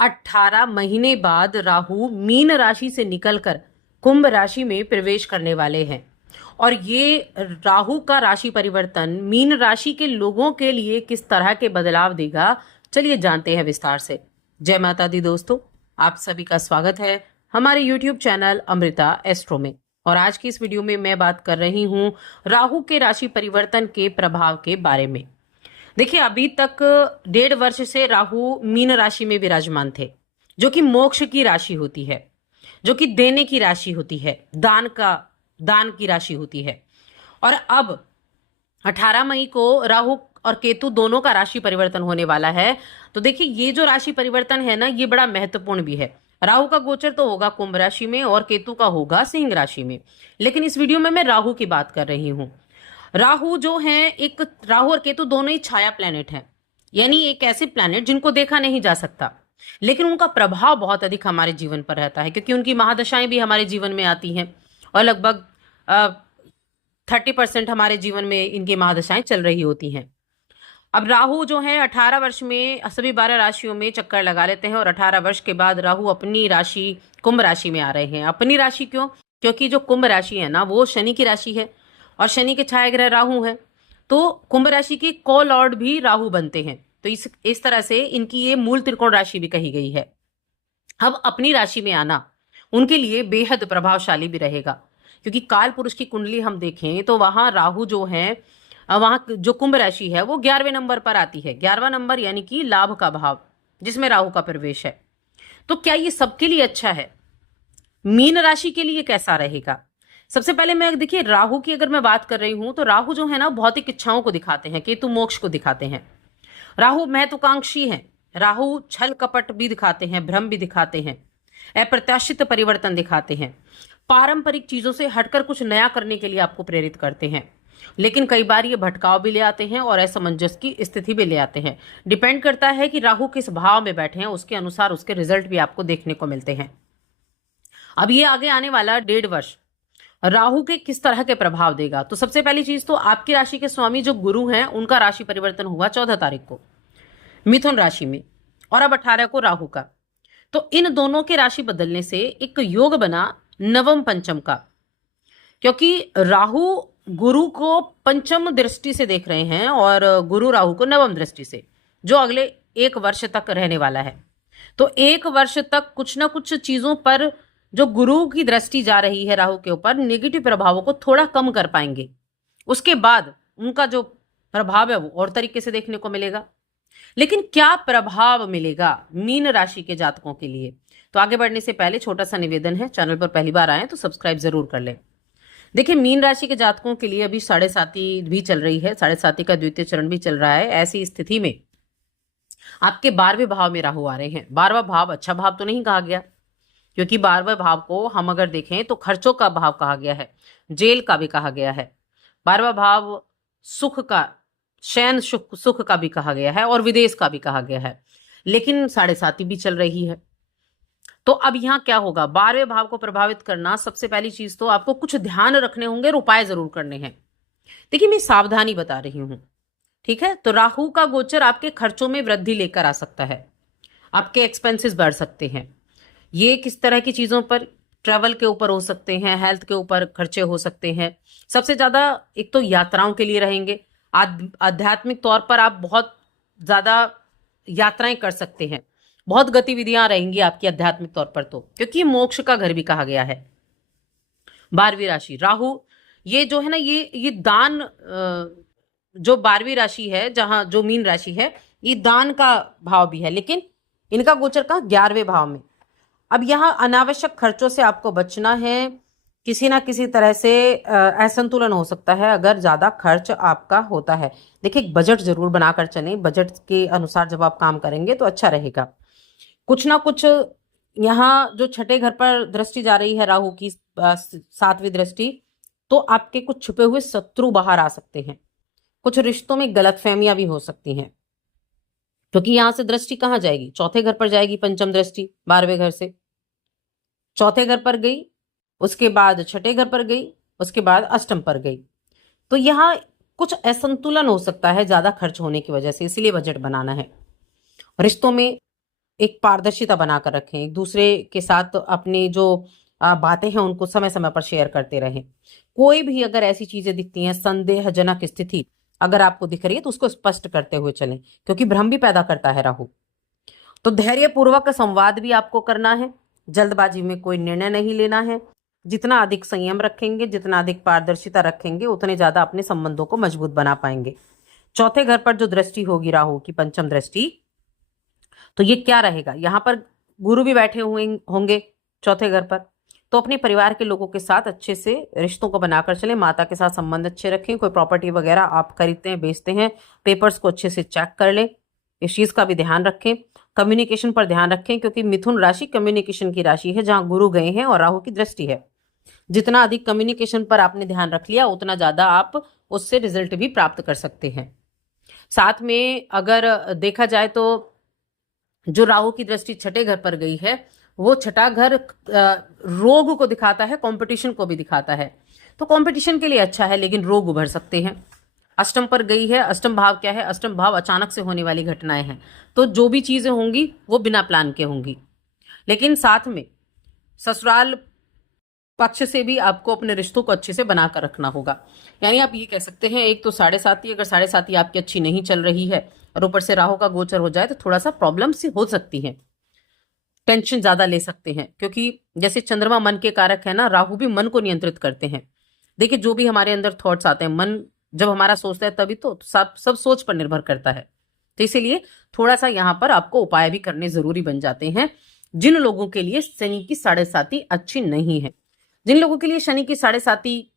18 महीने बाद राहु मीन राशि से निकलकर कुंभ राशि में प्रवेश करने वाले हैं। और ये राहु का राशि परिवर्तन मीन राशि के लोगों के लिए किस तरह के बदलाव देगा, चलिए जानते हैं विस्तार से। जय माता दी दोस्तों, आप सभी का स्वागत है हमारे YouTube चैनल अमृता एस्ट्रो में। और आज की इस वीडियो में मैं बात कर रही हूँ राहु के राशि परिवर्तन के प्रभाव के बारे में। देखिए, अभी तक 1.5 वर्ष से राहु मीन राशि में विराजमान थे, जो कि मोक्ष की राशि होती है, जो कि देने की राशि होती है, दान की राशि होती है। और अब 18 मई को राहु और केतु दोनों का राशि परिवर्तन होने वाला है। तो देखिए, ये जो राशि परिवर्तन है ना, ये बड़ा महत्वपूर्ण भी है। राहु का गोचर तो होगा कुंभ राशि में और केतु का होगा सिंह राशि में, लेकिन इस वीडियो में मैं राहु की बात कर रही हूं। राहु जो है, राहु और केतु दोनों ही छाया प्लेनेट हैं, यानी एक ऐसे प्लेनेट जिनको देखा नहीं जा सकता, लेकिन उनका प्रभाव बहुत अधिक हमारे जीवन पर रहता है, क्योंकि उनकी महादशाएं भी हमारे जीवन में आती हैं और लगभग 30% हमारे जीवन में इनकी महादशाएं चल रही होती हैं। अब राहु जो है 18 वर्ष में सभी 12 राशियों में चक्कर लगा लेते हैं और 18 वर्ष के बाद राहु अपनी राशि कुंभ राशि में आ रहे हैं। अपनी राशि क्यों? क्योंकि जो कुंभ राशि है ना, वो शनि की राशि है और शनि के छाया ग्रह राहु है, तो कुंभ राशि के को लॉर्ड भी राहु बनते हैं। तो इस तरह से इनकी ये मूल त्रिकोण राशि भी कही गई है। अब अपनी राशि में आना उनके लिए बेहद प्रभावशाली भी रहेगा, क्योंकि काल पुरुष की कुंडली हम देखें तो वहां राहु जो है, वहां जो कुंभ राशि है वो 11वें नंबर पर आती है। 11वां नंबर यानी कि लाभ का भाव, जिसमें राहु का प्रवेश है। तो क्या ये सबके लिए अच्छा है? मीन राशि के लिए कैसा रहेगा? सबसे पहले मैं देखिए, राहु की अगर मैं बात कर रही हूं तो राहु जो है ना, भौतिक इच्छाओं को दिखाते हैं, केतु मोक्ष को दिखाते हैं। राहु महत्वाकांक्षी है, राहु छल कपट भी दिखाते हैं, भ्रम भी दिखाते हैं, अप्रत्याशित परिवर्तन दिखाते हैं, पारंपरिक चीजों से हटकर कुछ नया करने के लिए आपको प्रेरित करते हैं। लेकिन कई बार ये भटकाव भी ले आते हैं और असमंजस की स्थिति भी ले आते हैं। डिपेंड करता है कि राहु किस भाव में बैठे हैं, उसके अनुसार उसके रिजल्ट भी आपको देखने को मिलते हैं। अब ये आगे आने वाला 1.5 वर्ष राहु के किस तरह के प्रभाव देगा, तो सबसे पहली चीज तो आपकी राशि के स्वामी जो गुरु हैं, उनका राशि परिवर्तन हुआ 14 तारीख को मिथुन राशि में, और अब 18 को राहु का। तो इन दोनों के राशि बदलने से एक योग बना नवम पंचम का, क्योंकि राहु गुरु को पंचम दृष्टि से देख रहे हैं और गुरु राहु को नवम दृष्टि से, जो अगले 1 वर्ष तक रहने वाला है। तो 1 वर्ष तक कुछ ना कुछ चीजों पर जो गुरु की दृष्टि जा रही है राहु के ऊपर, नेगेटिव प्रभावों को थोड़ा कम कर पाएंगे। उसके बाद उनका जो प्रभाव है वो और तरीके से देखने को मिलेगा। लेकिन क्या प्रभाव मिलेगा मीन राशि के जातकों के लिए? तो आगे बढ़ने से पहले छोटा सा निवेदन है, चैनल पर पहली बार आए तो सब्सक्राइब जरूर कर लें। देखिए, मीन राशि के जातकों के लिए अभी 7.5 भी चल रही है, 7.5 का द्वितीय चरण भी चल रहा है। ऐसी स्थिति में आपके 12वें भाव में राहु आ रहे हैं। 12वां भाव अच्छा भाव तो नहीं कहा गया, क्योंकि 12वें भाव को हम अगर देखें तो खर्चों का भाव कहा गया है, जेल का भी कहा गया है। 12वां भाव सुख का, शयन सुख का भी कहा गया है और विदेश का भी कहा गया है। लेकिन 7.5 भी चल रही है। तो अब यहां क्या होगा? 12वें भाव को प्रभावित करना, सबसे पहली चीज तो आपको कुछ ध्यान रखने होंगे और उपाय जरूर करने हैं। देखिए, मैं सावधानी बता रही हूं, ठीक है? तो राहु का गोचर आपके खर्चों में वृद्धि लेकर आ सकता है, आपके एक्सपेंसेस बढ़ सकते हैं। ये किस तरह की चीजों पर? ट्रैवल के ऊपर हो सकते हैं, हेल्थ के ऊपर खर्चे हो सकते हैं। सबसे ज्यादा एक तो यात्राओं के लिए रहेंगे। आध्यात्मिक तौर पर आप बहुत ज्यादा यात्राएं कर सकते हैं, बहुत गतिविधियां रहेंगी आपकी आध्यात्मिक तौर पर, तो क्योंकि मोक्ष का घर भी कहा गया है। 12वीं राशि राहु, ये जो है ना, ये दान, जो 12वीं राशि है, जहां जो मीन राशि है, ये दान का भाव भी है, लेकिन इनका गोचर का 11वें भाव में। अब यहाँ अनावश्यक खर्चों से आपको बचना है। किसी ना किसी तरह से असंतुलन हो सकता है अगर ज्यादा खर्च आपका होता है। देखिए, एक बजट जरूर बनाकर चलें, बजट के अनुसार जब आप काम करेंगे तो अच्छा रहेगा। कुछ ना कुछ यहाँ जो छठे घर पर दृष्टि जा रही है राहु की, 7वीं दृष्टि, तो आपके कुछ छुपे हुए शत्रु बाहर आ सकते हैं। कुछ रिश्तों में गलतफहमियां भी हो सकती हैं, क्योंकि यहां से दृष्टि कहाँ जाएगी? चौथे घर पर जाएगी पंचम दृष्टि, 12वें घर से चौथे घर पर गई, उसके बाद छठे घर पर गई, उसके बाद अष्टम पर गई। तो यहाँ कुछ असंतुलन हो सकता है ज्यादा खर्च होने की वजह से, इसीलिए बजट बनाना है। रिश्तों में एक पारदर्शिता बनाकर रखें, एक दूसरे के साथ अपनी जो बातें हैं उनको समय समय पर शेयर करते रहें। कोई भी अगर ऐसी चीजें दिखती हैं, संदेहजनक स्थिति अगर आपको दिख रही है, तो उसको स्पष्ट करते हुए चलें, क्योंकि भ्रम भी पैदा करता है राहु। तो धैर्यपूर्वक संवाद भी आपको करना है, जल्दबाजी में कोई निर्णय नहीं लेना है। जितना अधिक संयम रखेंगे, जितना अधिक पारदर्शिता रखेंगे, उतने ज्यादा अपने संबंधों को मजबूत बना पाएंगे। चौथे घर पर जो दृष्टि होगी राहु की, पंचम दृष्टि, तो ये क्या रहेगा, यहां पर गुरु भी बैठे हुए होंगे चौथे घर पर। तो अपने परिवार के लोगों के साथ अच्छे से रिश्तों को बनाकर चलें, माता के साथ संबंध अच्छे रखें। कोई प्रॉपर्टी वगैरह आप खरीदते हैं, बेचते हैं, पेपर्स को अच्छे से चेक कर लें, इस चीज का भी ध्यान रखें। कम्युनिकेशन पर ध्यान रखें, क्योंकि मिथुन राशि कम्युनिकेशन की राशि है, जहां गुरु गए हैं और राहु की दृष्टि है। जितना अधिक कम्युनिकेशन पर आपने ध्यान रख लिया, उतना ज्यादा आप उससे रिजल्ट भी प्राप्त कर सकते हैं। साथ में अगर देखा जाए तो जो राहु की दृष्टि छठे घर पर गई है, वो छठा घर रोग को दिखाता है, कंपटीशन को भी दिखाता है। तो कंपटीशन के लिए अच्छा है, लेकिन रोग उभर सकते हैं। अष्टम पर गई है, अष्टम भाव क्या है, अष्टम भाव अचानक से होने वाली घटनाएं हैं। तो जो भी चीजें होंगी वो बिना प्लान के होंगी। लेकिन साथ में ससुराल पक्ष से भी आपको अपने रिश्तों को अच्छे से बनाकर रखना होगा। यानी आप ये कह सकते हैं, एक तो साढ़े साथी, अगर साढ़े साथी आपकी अच्छी नहीं चल रही है और ऊपर से राहु का गोचर हो जाए, तो थोड़ा सा प्रॉब्लम सी हो सकती है, टेंशन ज्यादा ले सकते हैं। क्योंकि जैसे चंद्रमा मन के कारक है ना, राहु भी मन को नियंत्रित करते हैं। देखिए, जो भी हमारे अंदर थॉट्स आते हैं, मन जब हमारा सोचता है तभी तो सब सोच पर निर्भर करता है। तो इसीलिए थोड़ा सा यहाँ पर आपको उपाय भी करने जरूरी बन जाते हैं। जिन लोगों के लिए शनि की साढ़े साती अच्छी नहीं है, जिन लोगों के लिए शनि की साढ़े साती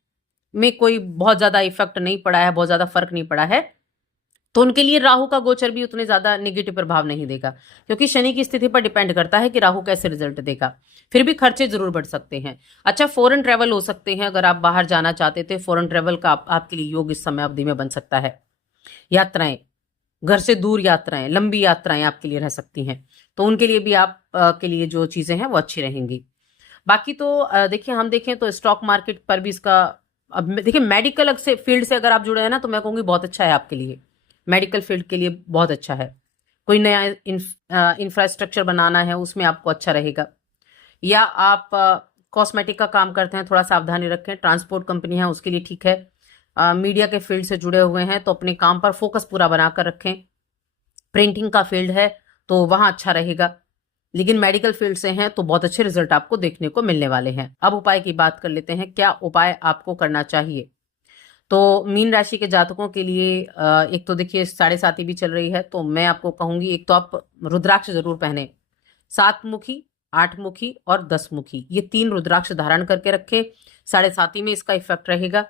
में कोई बहुत ज्यादा इफेक्ट नहीं पड़ा है, बहुत ज्यादा फर्क नहीं पड़ा है, तो उनके लिए राहु का गोचर भी उतने ज्यादा नेगेटिव प्रभाव नहीं देगा। क्योंकि शनि की स्थिति पर डिपेंड करता है कि राहु कैसे रिजल्ट देगा। फिर भी खर्चे जरूर बढ़ सकते हैं। अच्छा, फॉरेन ट्रेवल हो सकते हैं, अगर आप बाहर जाना चाहते थे, फॉरेन ट्रेवल का आपके लिए योग इस समय अवधि में बन सकता है। यात्राएं, घर से दूर यात्राएं, लंबी यात्राएं आपके लिए रह सकती हैं, तो उनके लिए भी आप के लिए जो चीजें हैं वो अच्छी रहेंगी। बाकी तो देखिए, हम देखें तो स्टॉक मार्केट पर भी इसका, अब देखिए मेडिकल से फील्ड से अगर आप जुड़े हैं ना, तो मैं कहूँगी बहुत अच्छा है आपके लिए, मेडिकल फील्ड के लिए बहुत अच्छा है। कोई नया इंफ्रास्ट्रक्चर बनाना है, उसमें आपको अच्छा रहेगा। या आप कॉस्मेटिक का काम करते हैं, थोड़ा सावधानी रखें। ट्रांसपोर्ट कंपनी है, उसके लिए ठीक है। मीडिया के फील्ड से जुड़े हुए हैं, तो अपने काम पर फोकस पूरा बनाकर रखें। प्रिंटिंग का फील्ड है तो वहां अच्छा रहेगा। लेकिन मेडिकल फील्ड से हैं तो बहुत अच्छे रिजल्ट आपको देखने को मिलने वाले हैं। अब उपाय की बात कर लेते हैं, क्या उपाय आपको करना चाहिए। तो मीन राशि के जातकों के लिए एक तो देखिए साढ़े साती भी चल रही है, तो मैं आपको कहूंगी, एक तो आप रुद्राक्ष जरूर पहने। 7 मुखी, 8 मुखी और 10 मुखी, ये 3 रुद्राक्ष धारण करके रखें। साढ़े साती में इसका इफेक्ट रहेगा,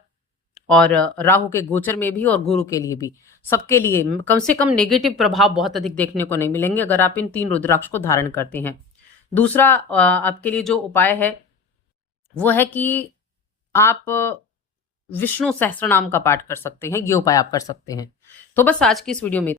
और राहु के गोचर में भी और गुरु के लिए भी, सबके लिए कम से कम नेगेटिव प्रभाव बहुत अधिक देखने को नहीं मिलेंगे अगर आप इन 3 रुद्राक्ष को धारण करते हैं। दूसरा आपके लिए जो उपाय है वो है कि आप विष्णु सहस्त्र नाम का पाठ कर सकते हैं। ये उपाय आप कर सकते हैं। तो बस आज की इस वीडियो में